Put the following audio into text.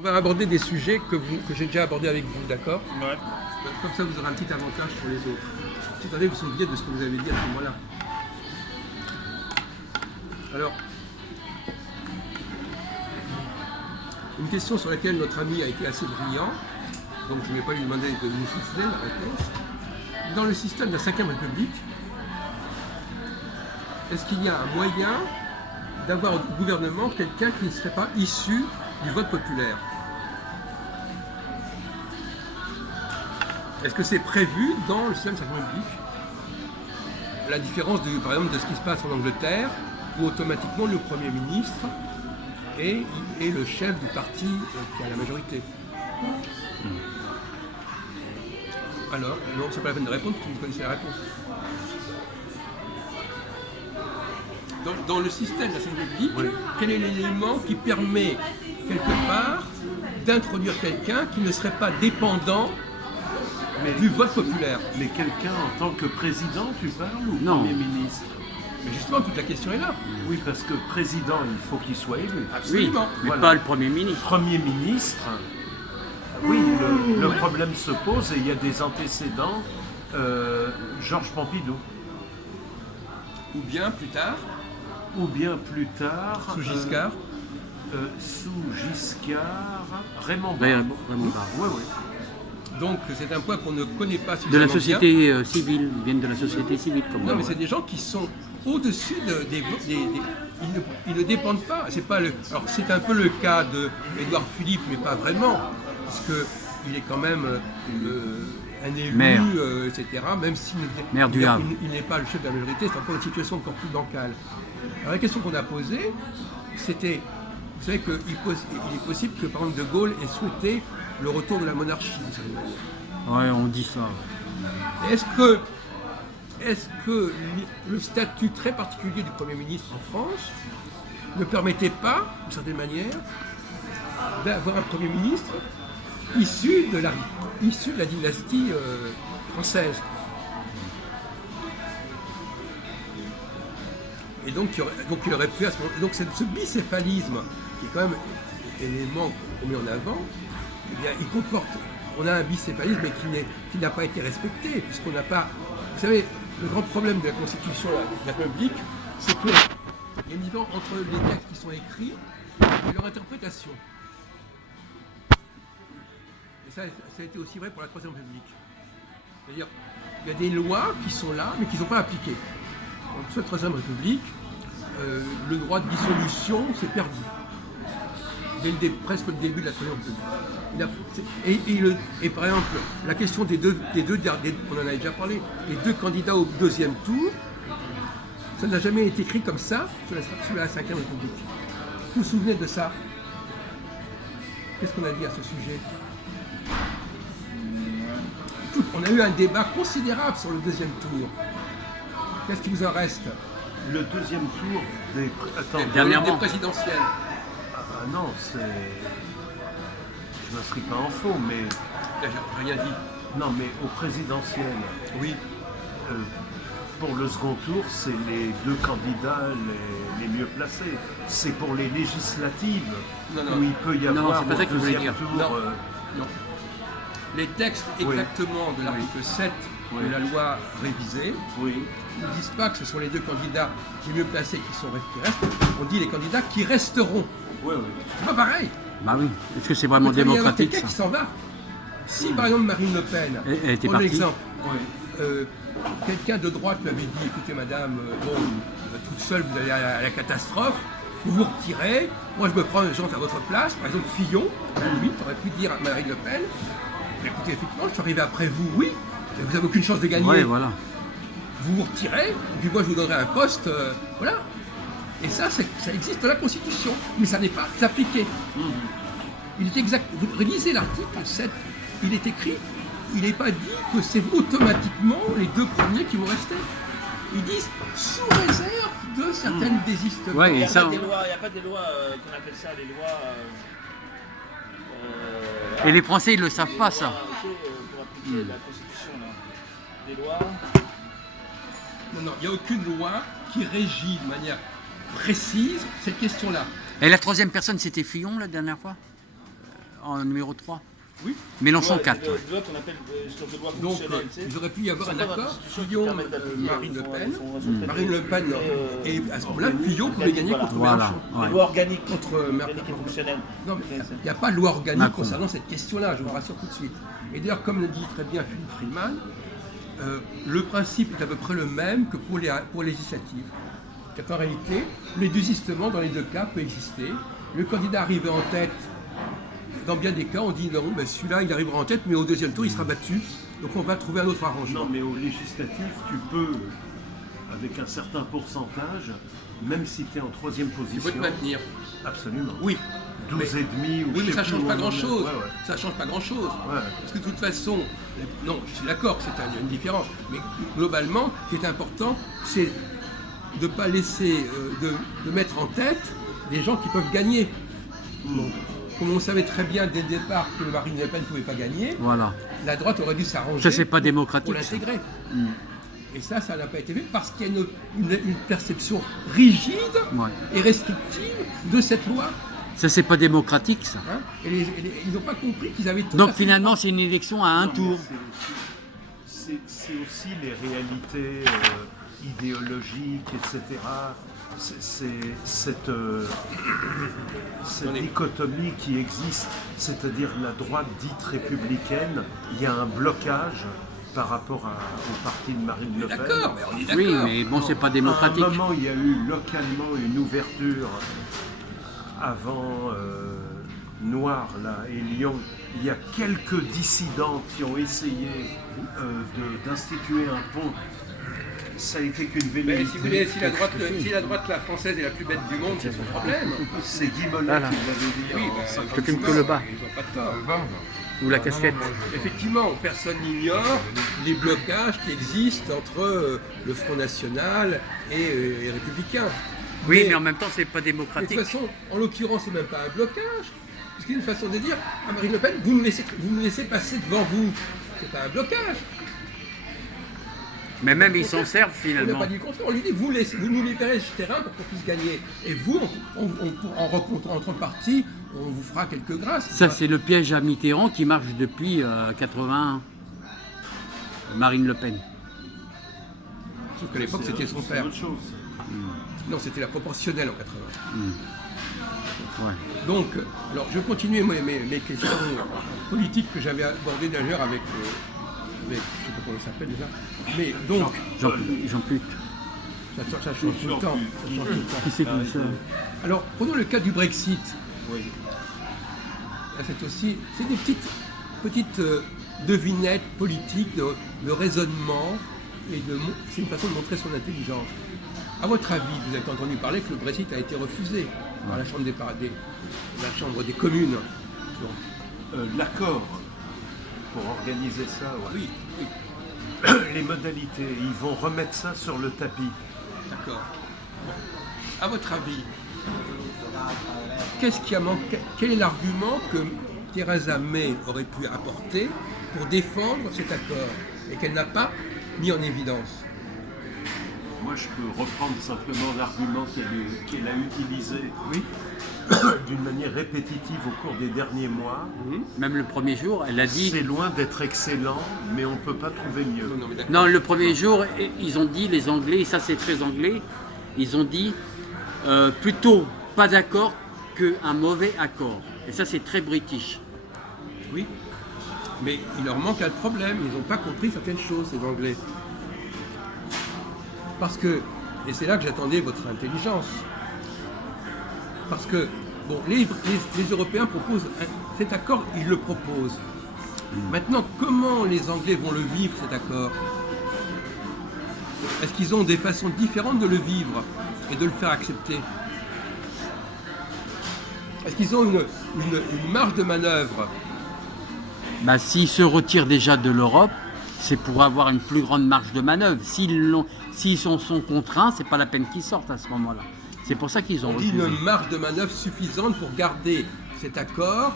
On va aborder des sujets que j'ai déjà abordés avec vous, d'accord? Ouais. Comme ça, vous aurez un petit avantage sur les autres. Si vous vous souvenez de ce que vous avez dit à ce moment-là. Alors, une question sur laquelle notre ami a été assez brillant, donc je ne vais pas lui demander de nous souffler la réponse. Dans le système de la Ve République, est-ce qu'il y a un moyen d'avoir au gouvernement quelqu'un qui ne serait pas issu du vote populaire? Est-ce que c'est prévu dans le système de la Ve République? La différence, par exemple, de ce qui se passe en Angleterre, où automatiquement le Premier ministre est le chef du parti qui a la majorité. Alors, non, c'est pas la peine de répondre, parce que vous connaissez la réponse. Dans le système de la Ve République, oui, quel est l'élément qui permet, quelque part, d'introduire quelqu'un qui ne serait pas dépendant du vote populaire? Mais quelqu'un en tant que président, tu parles, ou non, Premier ministre? Mais justement, toute la question est là. Oui, parce que président, il faut qu'il soit élu. Absolument. Oui, mais voilà, pas le Premier ministre. Premier ministre, oui, le problème se pose et il y a des antécédents. Georges Pompidou. Ou bien plus tard, sous Giscard. Raymond Barre. Oui, oui. Donc c'est un point qu'on ne connaît pas De suffisamment la société civile, ils viennent de la société civile comme Non, moi. mais c'est des gens qui sont au-dessus ils ne dépendent pas. C'est pas alors c'est un peu le cas d'Édouard Philippe, mais pas vraiment, parce que il est quand même un élu, maire, etc. Même s'il il n'est pas le chef de la majorité, c'est encore une situation encore plus bancale. Alors la question qu'on a posée, c'était, vous savez qu'il est possible que par exemple De Gaulle ait souhaité le retour de la monarchie, d'une certaine manière. Ouais, on dit ça. Est-ce que le statut très particulier du Premier ministre en France ne permettait pas, d'une certaine manière, d'avoir un Premier ministre issu de la dynastie française? Et donc il aurait pu à ce moment. Donc ce bicéphalisme, qui est quand même l'élément qu'on met en avant, eh bien, il comporte. On a un bicéphalisme mais qui n'a pas été respecté, puisqu'on n'a pas. Vous savez, le grand problème de la Constitution de la République, c'est qu'il y a une différence entre les textes qui sont écrits et leur interprétation. Et ça a été aussi vrai pour la Troisième République. C'est-à-dire, il y a des lois qui sont là, mais qui ne sont pas appliquées. Sous la Troisième République, le droit de dissolution s'est perdu. Presque le début de la Troisième République. Et par exemple, la question des deux, on en a déjà parlé, les deux candidats au deuxième tour, ça n'a jamais été écrit comme ça sous la Cinquième République. Vous vous souvenez de ça? Qu'est-ce qu'on a dit à ce sujet? On a eu un débat considérable sur le deuxième tour. Qu'est-ce qui vous en reste? Le deuxième tour des présidentielles. Ah non, c'est... Je m'inscris pas en faux, mais... J'ai rien dit. Non, mais au présidentiel, oui. Pour le second tour, c'est les deux candidats les mieux placés. C'est pour les législatives où il peut y avoir au deuxième tour... Non. Les textes exactement de l'article 7 de la loi révisée ne disent pas que ce sont les deux candidats les mieux placés qui restent. On dit les candidats qui resteront. Oui. C'est pas pareil. Bah oui. Est-ce que c'est vraiment démocratique, quelqu'un qui s'en va. Si par exemple Marine Le Pen, pour l'exemple, quelqu'un de droite lui avait dit, écoutez madame, toute seule vous allez à la catastrophe, vous vous retirez, moi je me prends une gente à votre place, par exemple Fillon, lui, tu aurais pu dire à Marine Le Pen, écoutez, effectivement, je suis arrivé après vous, oui, vous n'avez aucune chance de gagner. Ouais, voilà. Vous vous retirez, et puis moi je vous donnerai un poste, voilà. Et ça existe dans la Constitution, mais ça n'est pas appliqué. Il est exact. Vous relisez l'article 7, il est écrit, il n'est pas dit que c'est automatiquement les deux premiers qui vont rester. Ils disent sous réserve de certaines désistements. Ouais, il n'y a pas des lois, qu'on appelle ça les lois. Et les Français, ils ne le savent pas, ça. Pour appliquer la Constitution, là. Des lois. Non, il n'y a aucune loi qui régit de manière précise cette question-là. Et la troisième personne, c'était Fillon, la dernière fois? en numéro 3. Oui. Mélenchon Ouais, 4. le loi qu'on appelle sorte de loi Donc, constitutionnelle, tu sais. il aurait pu y avoir un Ils sont pas- accord, ceux qui Fillon, permettent d'appliquer, Marine Le ils sont- Pen. ils sont très- Marine Le Pen, et à ce moment-là, Fillon pouvait gagner contre Voilà. Mélenchon. Des Ouais. lois organiques, Contre organiques et fonctionnelles. Non, mais il n'y a pas de loi organique Macron. concernant cette question-là, je vous rassure tout de suite. Et d'ailleurs, comme le dit très bien Philippe Friedman, le principe est à peu près le même que pour les législatives. C'est qu'en réalité, le désistement dans les deux cas peut exister. Le candidat arrivé en tête, dans bien des cas, on dit non, ben celui-là il arrivera en tête, mais au deuxième tour il sera battu. Donc on va trouver un autre arrangement. Non, mais au législatif, tu peux, avec un certain pourcentage, même si tu es en troisième Il faut position. te maintenir. Absolument. Oui. 12,5 ou Oui, mais je sais ça plus change où pas on en est. grand-chose. Ouais, ouais. Ça change pas grand-chose. Ouais. Parce que de toute façon, non, je suis d'accord que c'est une différence, mais globalement, ce qui est important, c'est de ne pas laisser, de mettre en tête des gens qui peuvent gagner. Donc, comme on savait très bien dès le départ que Marine Le Pen ne pouvait pas gagner, Voilà. la droite aurait dû s'arranger Ça, c'est pas pour démocratique. Ça. l'intégrer. Et ça n'a pas été fait parce qu'il y a une perception rigide Ouais. et restrictive de cette loi. Ça, c'est pas démocratique, ça. Hein. Et ils n'ont pas compris qu'ils avaient tout Donc à fait- finalement, c'est une élection à un Non, mais tour. c'est aussi les réalités idéologiques, etc. C'est cette dichotomie qui existe, c'est-à-dire la droite dite républicaine, il y a un blocage par rapport au parti de Marine Le Pen. D'accord, mais on est d'accord. Oui, mais bon, c'est pas démocratique. À un moment, il y a eu localement une ouverture avant Noir là, et Lyon. Il y a quelques dissidents qui ont essayé d'instituer un pont. Ça a été qu'une Mais velléité. si vous voulez, si la droite la française est la plus bête du monde, c'est son problème. C'est Guy Mollet Voilà. qui l'avait dit. Oui, en bah, 50. Je fume que le bas. Ils n'ont pas de tort. Ou la casquette. Effectivement, personne n'ignore les blocages qui existent entre le Front National et les Républicains. Oui, mais en même temps, c'est pas Mais de démocratique. toute façon, en l'occurrence, c'est même pas un blocage. Parce qu'il y a une façon de dire à Marine Le Pen, vous me laissez passer devant vous. C'est pas un blocage. Mais même ils s'en servent On n'a finalement. pas dit le contraire. On lui dit, vous nous libérez ce terrain pour qu'on puisse gagner. Et vous, en contrepartie, on vous fera quelques grâces. Ça, c'est le piège à Mitterrand qui marche depuis 81. Marine Le Pen. Sauf qu'à l'époque, c'était son C'est père. autre chose. Non, c'était la proportionnelle en 80. Ouais. Donc, alors je vais continuer mes questions politiques que j'avais abordées d'ailleurs avec, je ne sais pas comment il s'appelle déjà, mais donc, Jean-Put. ça change tout le temps. Ça change tout le temps. Qui c'est tout ça? Alors, prenons le cas du Brexit. Oui. Là, c'est des petites devinettes politiques de raisonnement, et c'est une façon de montrer son intelligence. À votre avis, vous avez entendu parler que le Brexit a été refusé par la Chambre des communes. Donc, L'accord pour organiser ça, ouais. oui, Les modalités, ils vont remettre ça sur le tapis. d'accord. Bon. À votre avis, qu'est-ce qui a manqué? Quel est l'argument que Theresa May aurait pu apporter pour défendre cet accord et qu'elle n'a pas mis en évidence? Moi, je peux reprendre simplement l'argument qu'elle a utilisé Oui. d'une manière répétitive au cours des derniers mois. Même le premier jour, elle a dit. C'est loin d'être excellent, mais on ne peut pas trouver mieux. Non, mais d'accord. Non, le premier jour, ils ont dit, les Anglais, et ça c'est très anglais, ils ont dit plutôt pas d'accord qu'un mauvais accord. Et ça c'est très british. Oui. Mais il leur manque un problème, ils n'ont pas compris certaines choses, ces Anglais. Parce que, et c'est là que j'attendais votre intelligence, parce que, bon, les Européens proposent cet accord, ils le proposent. Maintenant, comment les Anglais vont le vivre, cet accord? Est-ce qu'ils ont des façons différentes de le vivre et de le faire accepter? Est-ce qu'ils ont une marge de manœuvre? Bah, s'ils se retirent déjà de l'Europe, c'est pour avoir une plus grande marge de manœuvre. S'ils sont contraints, c'est pas la peine qu'ils sortent à ce moment-là. C'est pour ça qu'ils ont On dit refusé. une marge de manœuvre suffisante pour garder cet accord